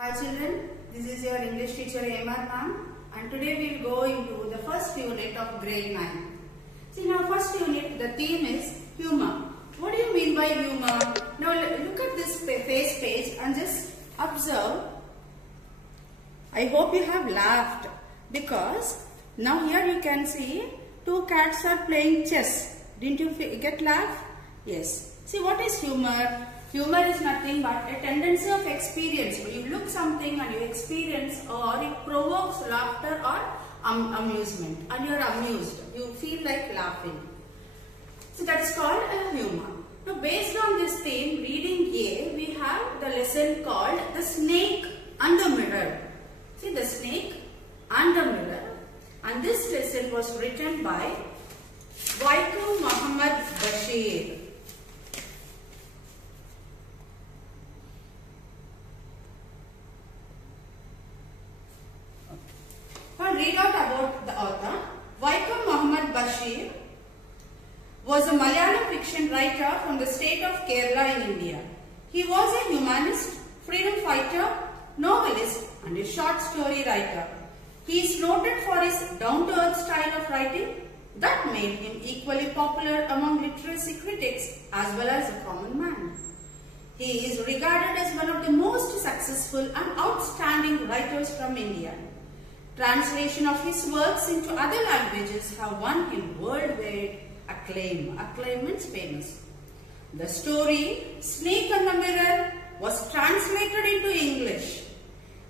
Hi children, this is your English teacher Emma ma'am, and today we will go into the first unit of grade 9. See, in our first unit the theme is humor. What do you mean by humor? Now look at this face page and just observe. I hope you have laughed because now here you can see two cats are playing chess. Didn't you get laugh? Yes. See, what is humor? Humor is nothing but a tendency of experience. When you look something and you experience, or it provokes laughter or amusement, and you are amused. You feel like laughing. So that is called a humor. Now based on this theme, reading A, we have the lesson called The Snake and the Mirror. See, the snake and the mirror. And this lesson was written by Waikum Muhammad Bashir. Now read out about the author. Waikum Muhammad Bashir was a Malayalam fiction writer from the state of Kerala in India. He was a humanist, freedom fighter, novelist and a short story writer. He is noted for his down-to-earth style of writing that made him equally popular among literacy critics as well as a common man. He is regarded as one of the most successful and outstanding writers from India. Translation of his works into other languages have won him worldwide acclaim. Acclaim means famous. The story Snake and the Mirror was translated into English.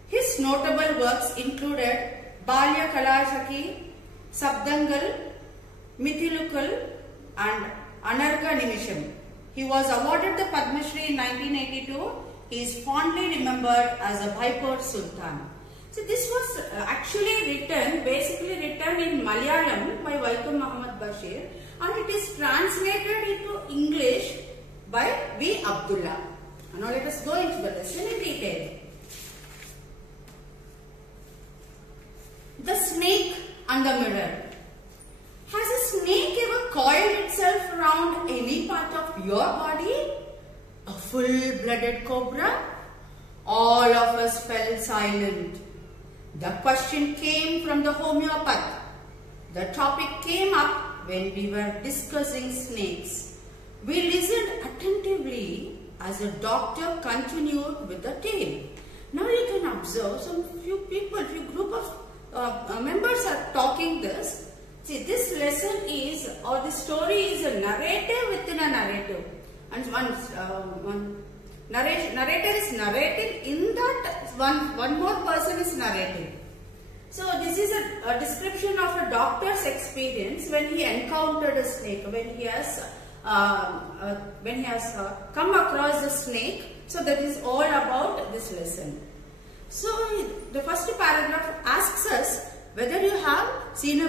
His notable works included Balya Kalasaki, Sabdangal, Mithilukal and Anarga Nimisham. He was awarded the Padma Shri in 1982. He is fondly remembered as a Vaipur Sultan. So this was actually basically written in Malayalam by Waikum Muhammad Bashir, and it is translated into English by B. Abdullah. Now let us go into the lesson in detail. The Snake and the Mirror. Has a snake ever coiled itself around any part of your body? A full-blooded cobra? All of us fell silent. The question came from the homeopath. The topic came up when we were discussing snakes. We listened attentively as the doctor continued with the tale. Now you can observe few group of members are talking this. See, this lesson is, or the story is a narrative within a narrative. And one narrator is narrating, in that one more person is narrating. So this is a description of a doctor's experience when he encountered a snake, when he has come across a snake. So that is all about this lesson. So the first paragraph asks us whether you have seen a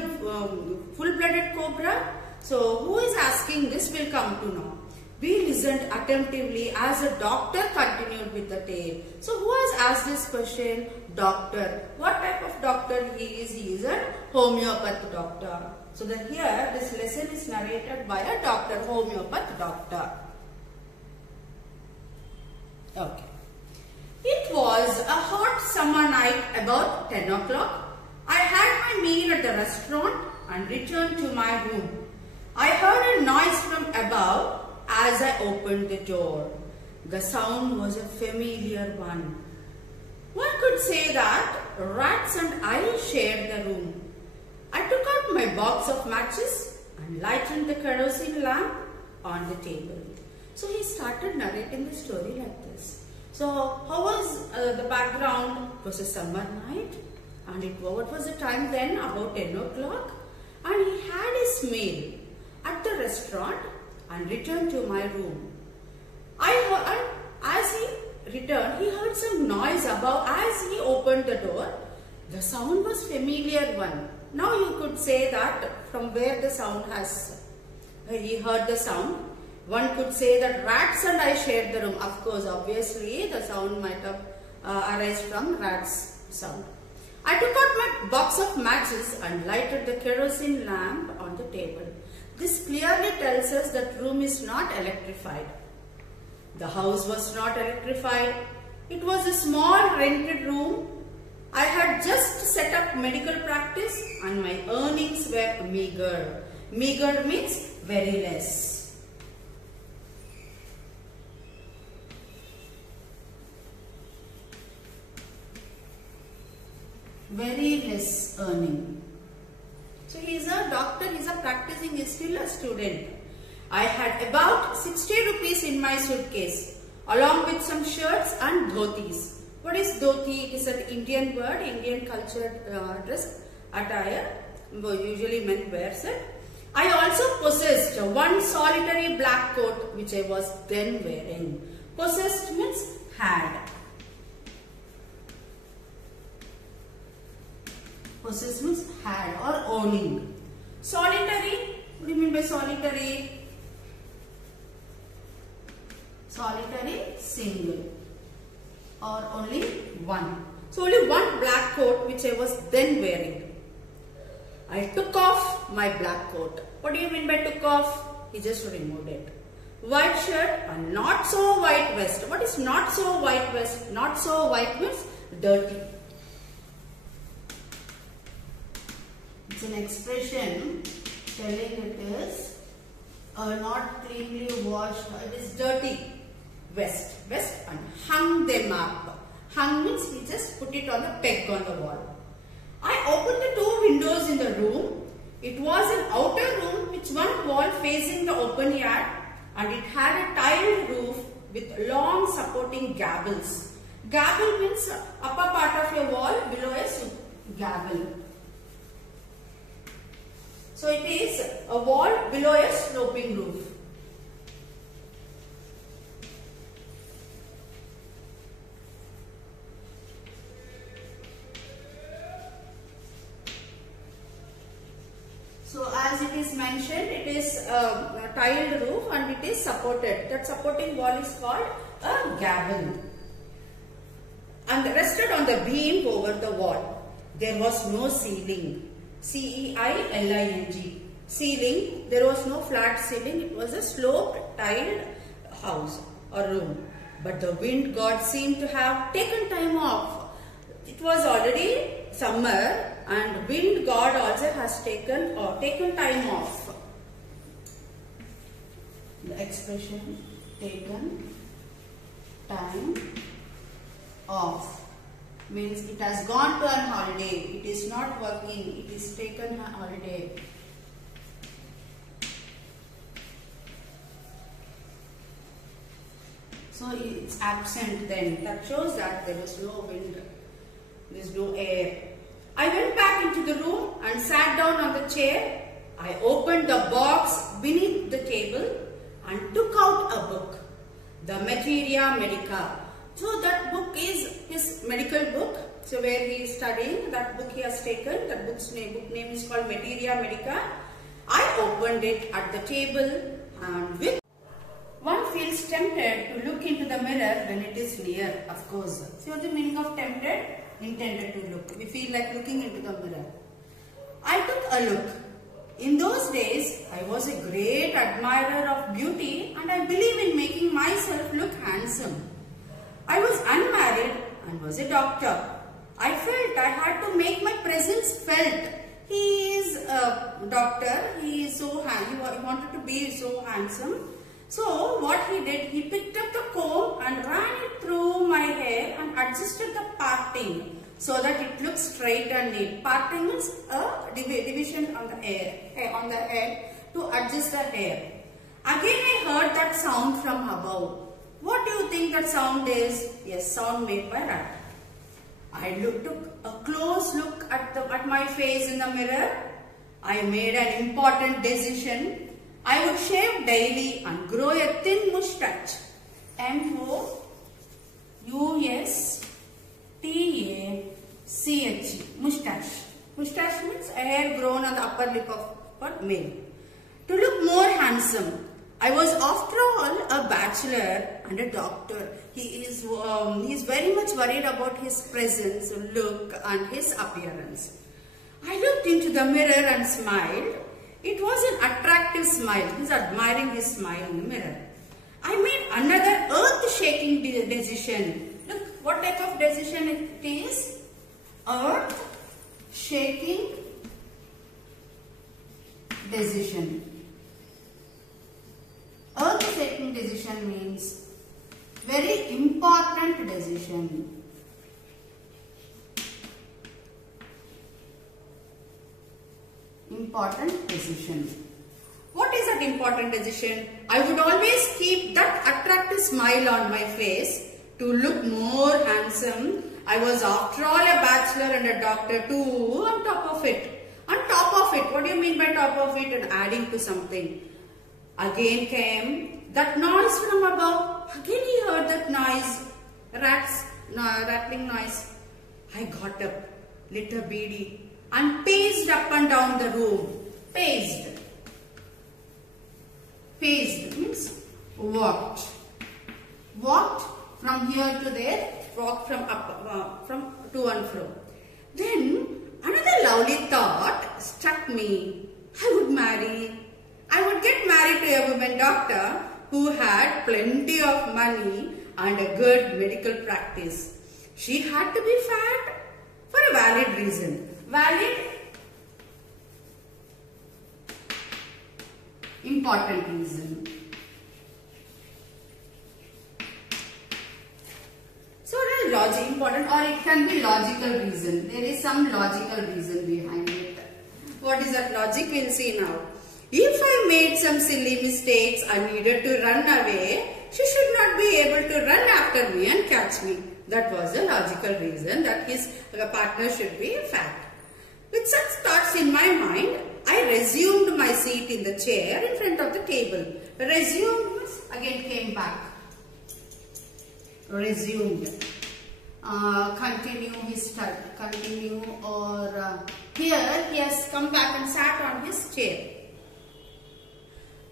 full-blooded cobra. So who is asking this will come to know. We listened attentively as the doctor continued with the tale. So who has asked this question? Doctor. What type of doctor he is? He is a homeopath doctor. So that here this lesson is narrated by a doctor, homeopath doctor. Okay. It was a hot summer night about 10 o'clock. I had my meal at the restaurant and returned to my room. I heard a noise from above as I opened the door. The sound was a familiar one. One could say that rats and I shared the room. I took out my box of matches and lighted the kerosene lamp on the table. So he started narrating the story like this. So how was the background? It was a summer night, and what was the time then? About 10 o'clock. And he had his meal at the restaurant and returned to my room. As he returned, he heard some noise above. As he opened the door, the sound was familiar one. Now you could say that from where the sound has, he heard the sound. One could say that rats and I shared the room. Of course, obviously, the sound might have arisen from rats' sound. I took out my box of matches and lighted the kerosene lamp on the table. This clearly tells us that room is not electrified. The house was not electrified. It was a small rented room. I had just set up medical practice and my earnings were meager. Meager means very less. Very less earning. So he is a doctor, he is a practicing, he is still a student. I had about 60 rupees in my suitcase along with some shirts and dhotis. What is dhoti? It is an Indian word, Indian cultured dress, attire. Usually men wears it. I also possessed one solitary black coat which I was then wearing. Possessed means had. Possessed means had or owning. Solitary, what do you mean by solitary? Solitary, single or only one. So only one black coat which I was then wearing. I took off my black coat. What do you mean by took off? He just removed it. White shirt and not so white vest. What is not so white vest? Not so white means dirty. It's an expression telling it is not cleanly washed. It is dirty. Vest and hung them up. Hung means he just put it on the peg on the wall. I opened the two windows in the room. It was an outer room with one wall facing the open yard and it had a tiled roof with long supporting gables. Gable means upper part of your wall, below a gable. So it is a wall below a sloping roof. So as it is mentioned, it is a tiled roof and it is supported. That supporting wall is called a gable. And rested on the beam over the wall. There was no ceiling. C-E-I-L-I-N-G. Ceiling. There was no flat ceiling. It was a sloped tiled house or room. But the wind god seemed to have taken time off. It was already summer and wind god also has taken time off. The expression taken time off means it has gone to an holiday. It is not working. It is taken a holiday. So it's absent then. That shows that there is no wind. There is no air. I went back into the room and sat down on the chair. I opened the box beneath the table and took out a book, the Materia Medica. So that book is his medical book. So where he is studying, that book he has taken. That book name is called Materia Medica. I opened it at the table and with one feels tempted to look into the mirror when it is near, of course. See what the meaning of tempted? Intended to look. We feel like looking into the mirror. I took a look. In those days, I was a great admirer of beauty and I believe in making myself look handsome. I was unmarried and was a doctor. I felt I had to make my presence felt. He is a doctor. He is so he wanted to be so handsome. So what he did, he picked up the comb and ran it through my hair and adjusted the parting so that it looks straight and neat. Parting means a division on the head to adjust the hair. Again I heard that sound from above. What do you think that sound is? Yes, sound made by rat. I took a close look at my face in the mirror. I made an important decision. I would shave daily and grow a thin moustache. M-O-U-S-T-A-C-H-E. Moustache. Moustache means a hair grown on the upper lip of male. To look more handsome. I was after all a bachelor and a doctor. He is very much worried about his presence, look and his appearance. I looked into the mirror and smiled. It was an attractive smile. He is admiring his smile in the mirror. I made another earth-shaking decision. Look, What type of decision it is? Earth shaking decision. Earth shaking decision means very important decision. Important decision. What is that important decision? I would always keep that attractive smile on my face to look more handsome. I was after all a bachelor and a doctor too on top of it. On top of it. What do you mean by top of it? And adding to something. Again came that noise from above. Again he heard that noise. Rattling noise. I got up, lit a beedi and paced up and down the room. Paced. Paced means walked. Walked from here to there. Walked from up, from to and fro. Then another lovely thought struck me. I would marry. I would get married to a woman doctor who had plenty of money and a good medical practice. She had to be fat for a valid reason. Valid, important reason. So it is logic important, or it can be logical reason. There is some logical reason behind it. What is that logic? We'll see now. If I made some silly mistakes and needed to run away, she should not be able to run after me and catch me. That was the logical reason that his partner should be fat. With such thoughts in my mind, I resumed my seat in the chair in front of the table. Resumed means again came back. Resumed. Continue his study. Continue, or here he has come back and sat on his chair.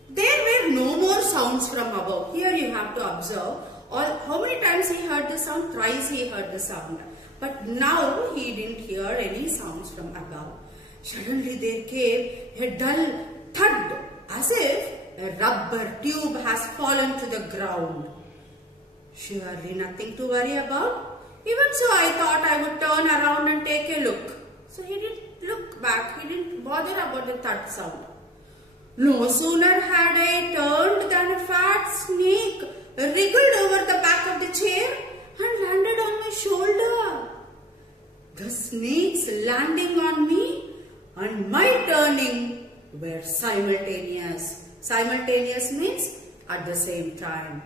There were no more sounds from above. Here you have to observe how many times he heard the sound. Thrice he heard the sound. But now he didn't hear any sounds from above. Suddenly there came a dull thud, as if a rubber tube has fallen to the ground. Surely nothing to worry about. Even so, I thought I would turn around and take a look. So he didn't look back. He didn't bother about the thud sound. No sooner had I turned than a fat snake wriggled over the back of the chair and landed on my shoulder. The snake's landing on me and my turning were simultaneous. Simultaneous means at the same time.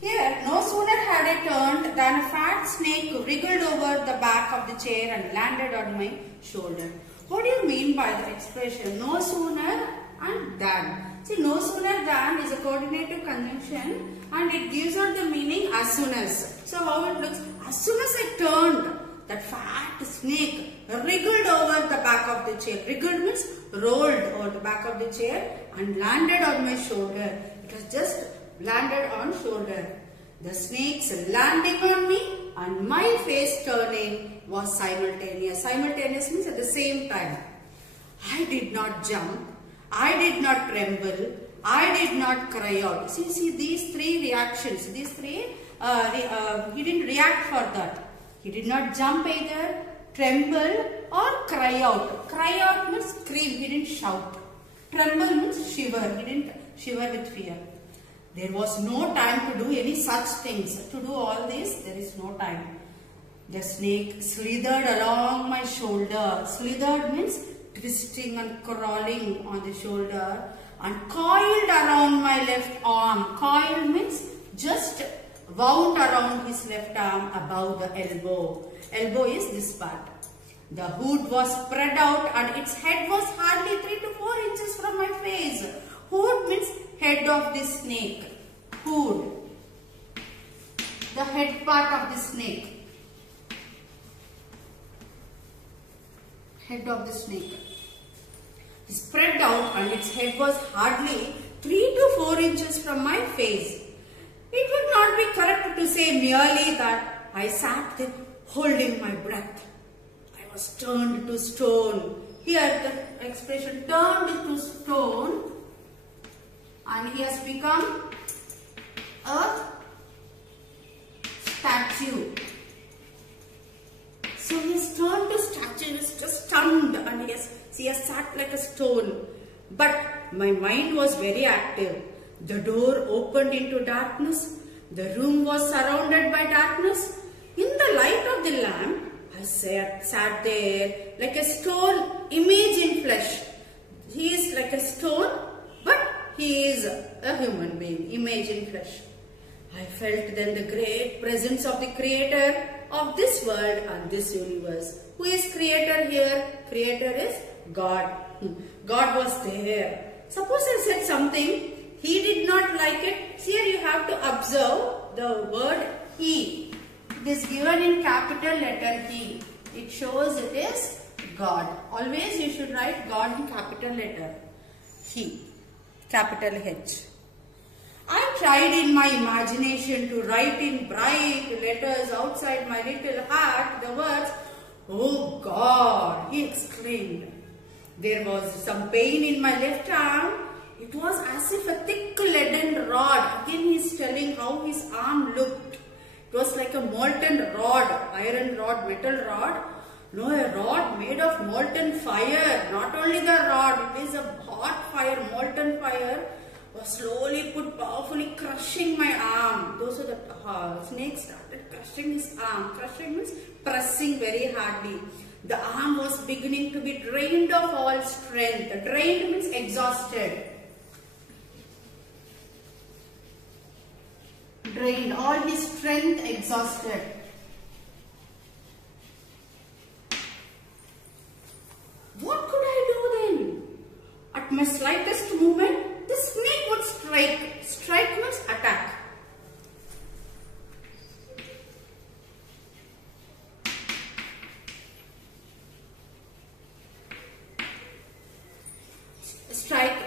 Here, no sooner had I turned than a fat snake wriggled over the back of the chair and landed on my shoulder. What do you mean by the expression no sooner and than? See, no sooner than is a coordinative conjunction and it gives out the meaning as soon as. So how it looks? As soon as I turned, that fat snake wriggled over the back of the chair. Wriggled means rolled over the back of the chair and landed on my shoulder. It was just landed on shoulder. The snake's landing on me and my face turning was simultaneous. Simultaneous means at the same time. I did not jump. I did not tremble. I did not cry out. See these three reactions. These three, he didn't react for that. He did not jump either, tremble or cry out. Cry out means scream. He didn't shout. Tremble means shiver. He didn't shiver with fear. There was no time to do any such things. To do all this, there is no time. The snake slithered along my shoulder. Slithered means twisting and crawling on the shoulder and coiled around my left arm. Coiled means just wound around his left arm above the elbow. Elbow is this part. The hood was spread out and its head was hardly 3 to 4 inches from my face. Hood means head of the snake. Hood. The head part of the snake. Head of the snake. Spread out and its head was hardly 3 to 4 inches from my face. It would not be correct to say merely that I sat there holding my breath. I was turned to stone. Here the expression turned to stone and he has become a statue. So he has turned to statue, he is just stunned, and he has sat like a stone. But my mind was very active. The door opened into darkness. The room was surrounded by darkness. In the light of the lamp, I sat there like a stone image in flesh. He is like a stone, but he is a human being, image in flesh. I felt then the great presence of the Creator of this world and this universe. Who is Creator here? Creator is God. God was there. Suppose I said something, he did not like it. Here you have to observe the word He. It is given in capital letter He. It shows it is God. Always you should write God in capital letter. He. Capital H. I tried in my imagination to write in bright letters outside my little heart the words, "Oh God," he exclaimed. There was some pain in my left arm. It was as if a thick leaden rod. Again he is telling how his arm looked. It was like a molten rod, iron rod, metal rod. No, a rod made of molten fire. Not only the rod, it is a hot fire, molten fire. Was slowly put powerfully crushing my arm. Those are the snake started crushing his arm. Crushing means pressing very hardly. The arm was beginning to be drained of all strength. Drained means exhausted. Drained, all his strength exhausted. What could I do then? At my slightest movement, the snake would strike. Strike means attack. Strike.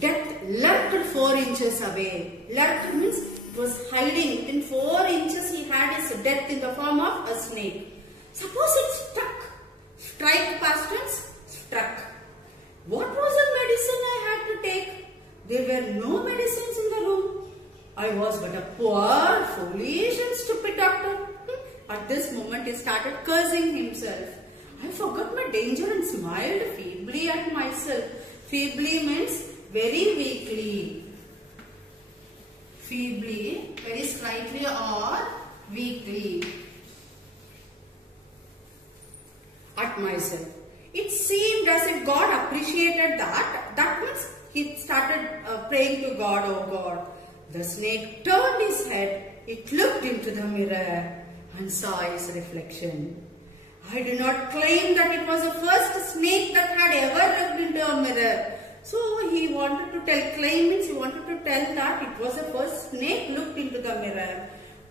Death lurked 4 inches away. Lurked means it was hiding. Within 4 inches he had his death in the form of a snake. Suppose it struck. Strike past tense, struck. What was the medicine I had to take? There were no medicines in the room. I was but a poor, foolish and stupid doctor. At this moment he started cursing himself. I forgot my danger and smiled feebly at myself. Feebly means very weakly. Feebly, very slightly or weakly. At myself. It seemed as if God appreciated that. That means he started praying to God, "Oh God." The snake turned his head. It looked into the mirror and saw his reflection. I do not claim that it was the first snake that had ever looked into a mirror. So he wanted to claim means he wanted to tell that it was the first snake looked into the mirror.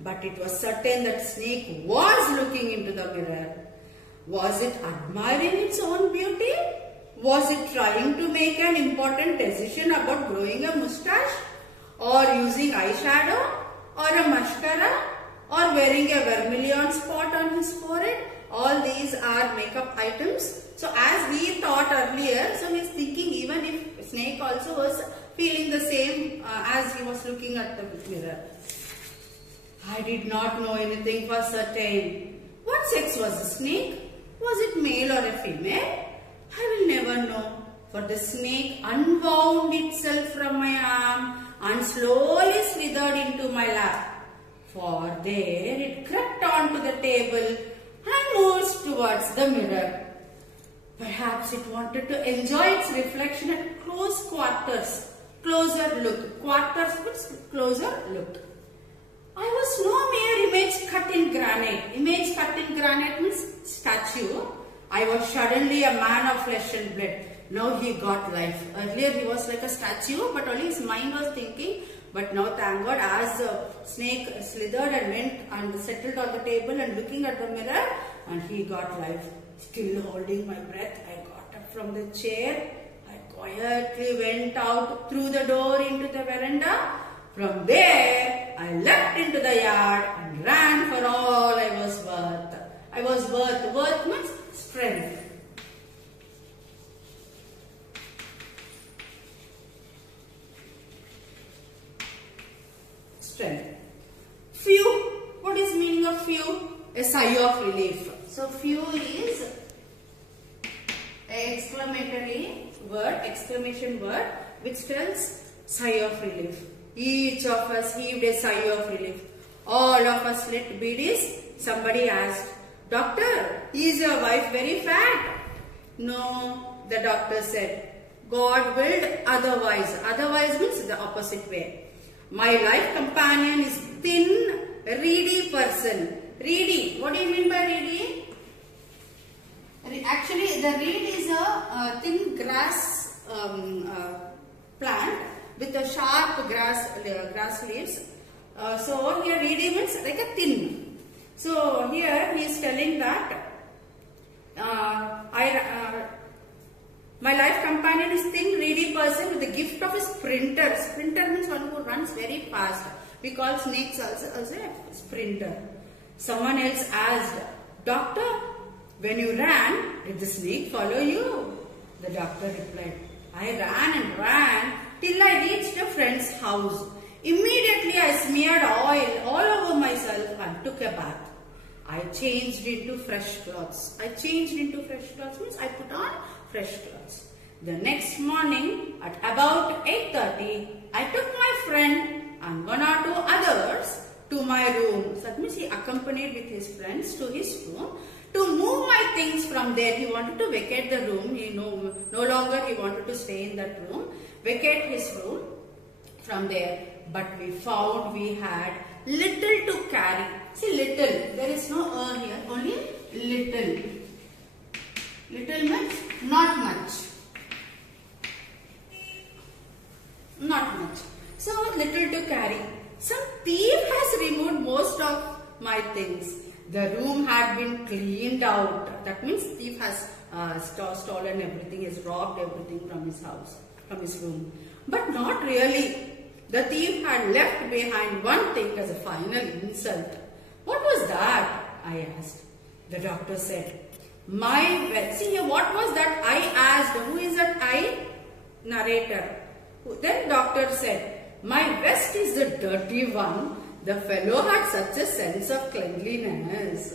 But it was certain that snake was looking into the mirror. Was it admiring its own beauty? Was it trying to make an important decision about growing a moustache? Or using eyeshadow? Or a mascara? Or wearing a vermilion spot on his forehead? All these are makeup items. So as we thought earlier, so he is thinking even if snake also was feeling the same as he was looking at the mirror. I did not know anything for certain. What sex was the snake? Was it male or a female? I will never know. For the snake unwound itself from my arm and slowly slithered into my lap. For there it crept onto the table and moves towards the mirror. Perhaps it wanted to enjoy its reflection at close quarters. Closer look. Quarters means closer look. I was no mere image cut in granite. Image cut in granite means statue. I was suddenly a man of flesh and blood. Now he got life. Earlier he was like a statue, but only his mind was thinking. But now thank God, as the snake slithered and went and settled on the table and looking at the mirror, and he got life. Still holding my breath, I got up from the chair. I quietly went out through the door into the veranda. From there, I leapt into the yard and ran for all I was worth. I was worth. Worth means strength. Strength. Phew! What is relief. So few is an exclamation word which tells sigh of relief. Each of us heaved a sigh of relief. All of us lit beadies. Somebody asked, "Doctor, is your wife very fat?" "No," the doctor said. "God willed otherwise." Otherwise means the opposite way. "My life companion is thin, reedy person." Reedy. What do you mean by reedy? Actually, the reed is a thin grass plant with a sharp grass leaves. So here reedy means like a thin. So here he is telling that my life companion is thin, reedy person with the gift of a sprinter. Sprinter means one who runs very fast. We call snakes also a sprinter. Someone else asked, "Doctor, when you ran, did the snake follow you?" The doctor replied, "I ran and ran till I reached a friend's house. Immediately I smeared oil all over myself and took a bath. I changed into fresh clothes." I changed into fresh clothes means I put on fresh clothes. The next morning at about 8:30, I took my friend and 1 or 2 others to my room. So that means he accompanied with his friends to his room to move my things from there. He wanted to vacate the room. He no longer he wanted to stay in that room. Vacate his room from there. But we found we had little to carry. See, little. There is no here. Only little. Little means not much. Not much. So little to carry. Some thief has removed most of my things. The room had been cleaned out. That means thief has stolen everything, has robbed everything from his house, from his room. But not really. The thief had left behind one thing as a final insult. "What was that?" I asked. The doctor said, "My vest." See here, what was that? I asked. Who is that I? Narrator. Then doctor said, "My vest is the dirty one. The fellow had such a sense of cleanliness.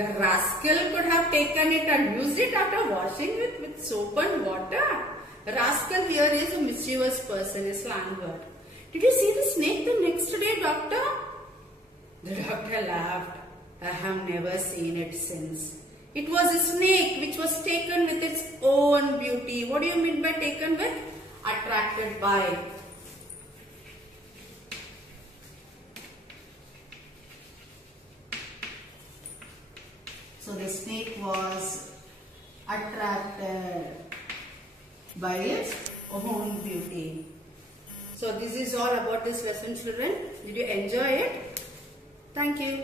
The rascal could have taken it and used it after washing it with soap and water." Rascal here is a mischievous person, a slang word. "Did you see the snake the next day, doctor?" The doctor laughed. "I have never seen it since. It was a snake which was taken with its own beauty." What do you mean by taken with? Attracted by. So the snake was attracted by its own beauty. So this is all about this lesson, children. Did you enjoy it? Thank you.